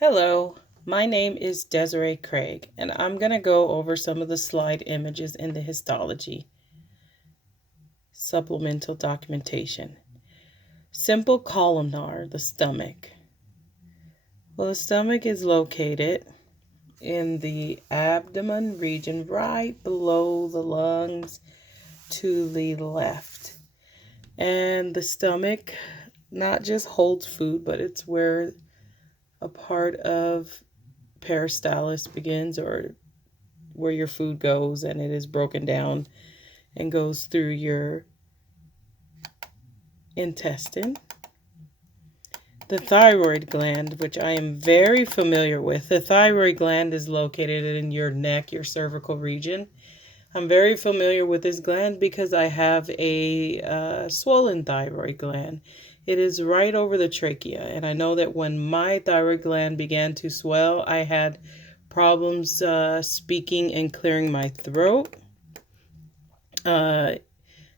Hello, my name is Desiree Craig, and I'm going to go over some of the slide images in the histology supplemental documentation. Simple columnar, the stomach. Well, the stomach is located in the abdomen region right below the lungs to the left. And the stomach not just holds food, but it's where a part of peristalsis begins, or where your food goes, and it is broken down and goes through your intestine. The thyroid gland, which I am very familiar with. The thyroid gland is located in your neck, your cervical region. I'm very familiar with this gland because I have a swollen thyroid gland. It is right over the trachea, and I know that when my thyroid gland began to swell, I had problems speaking and clearing my throat. The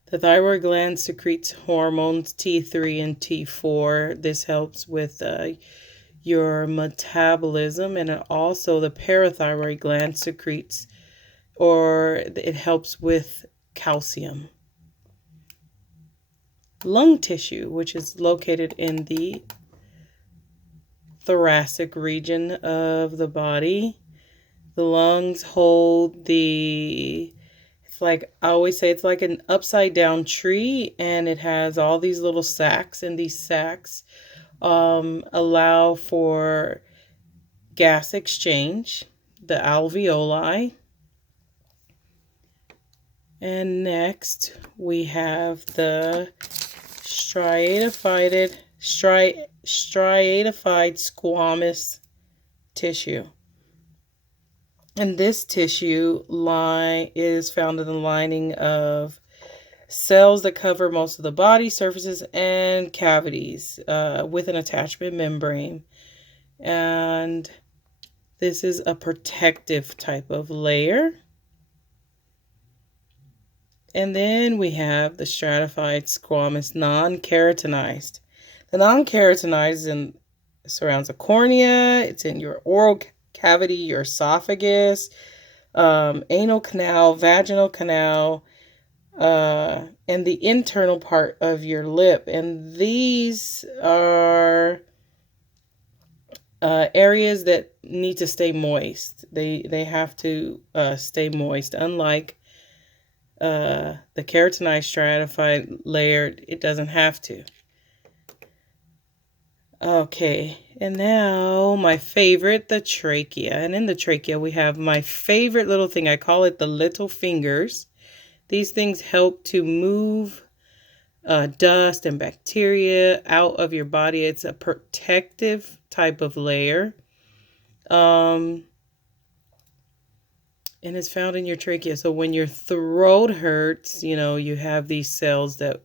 thyroid gland secretes hormones T3 and T4. This helps with your metabolism, and also the parathyroid gland secretes, or it helps with calcium. Lung tissue, which is located in the thoracic region of the body. The lungs hold like I always say, it's like an upside down tree, and it has all these little sacs, and these sacs allow for gas exchange, the alveoli. And next we have the striatified squamous tissue. And this tissue is found in the lining of cells that cover most of the body surfaces and cavities with an attachment membrane. And this is a protective type of layer. And then we have the stratified squamous non-keratinized. The non-keratinized surrounds the cornea. It's in your oral cavity, your esophagus, anal canal, vaginal canal, and the internal part of your lip. And these are areas that need to stay moist. They have to stay moist. Unlike the keratinized stratified layer, it doesn't have to. Okay, and now my favorite, the trachea. And in the trachea, we have my favorite little thing. I call it the little fingers. These things help to move dust and bacteria out of your body. It's a protective type of layer. And it's found in your trachea. So when your throat hurts, you have these cells that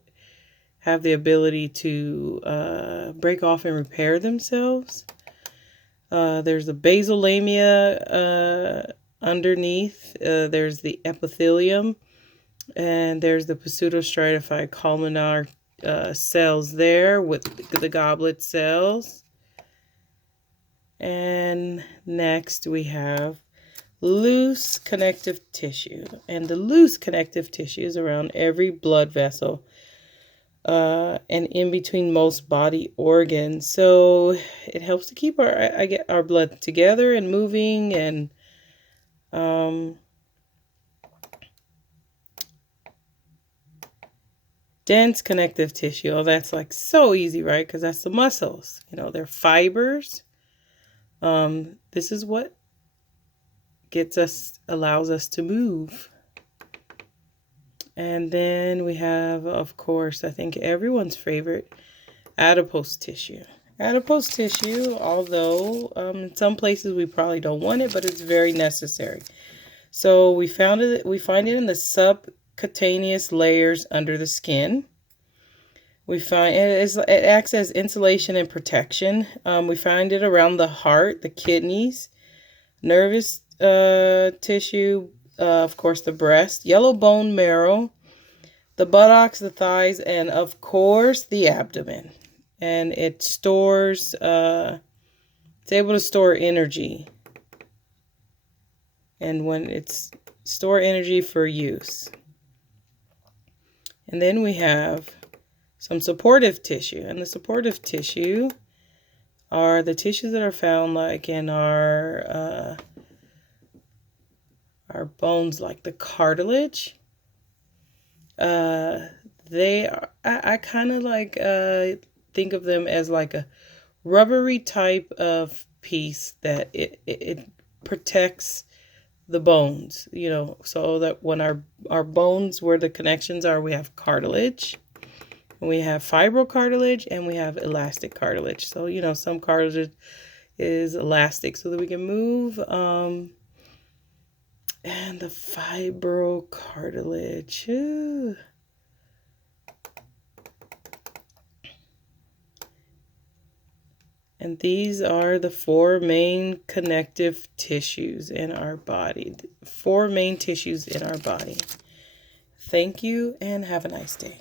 have the ability to break off and repair themselves. There's the basilamia underneath. There's the epithelium. And there's the pseudostratified columnar cells there with the goblet cells. And next we have loose connective tissue. And the loose connective tissue is around every blood vessel and in between most body organs. So it helps to keep our blood together and moving. And dense connective tissue. Oh, that's like so easy, right? Because that's the muscles. They're fibers. This is what allows us to move. And then we have, of course, I think everyone's favorite, adipose tissue. Adipose tissue, although in some places we probably don't want it, but it's very necessary. So we find it in the subcutaneous layers under the skin. We find it acts as insulation and protection. We find it around the heart, the kidneys, nervous tissue, of course, the breast, yellow bone marrow, the buttocks, the thighs, and of course, the abdomen. And it stores It's able to store energy. And when it's store energy for use. And then we have some supportive tissue. And the supportive tissue are the tissues that are found like in our bones, like the cartilage. They are, I kind of like think of them as like a rubbery type of piece that it protects the bones, you know, so that when our bones, where the connections are, we have cartilage, we have fibrocartilage, and we have elastic cartilage. So, you know, some cartilage is elastic so that we can move, and the fibrocartilage. And these are the 4 main connective tissues in our body. 4 main tissues in our body. Thank you and have a nice day.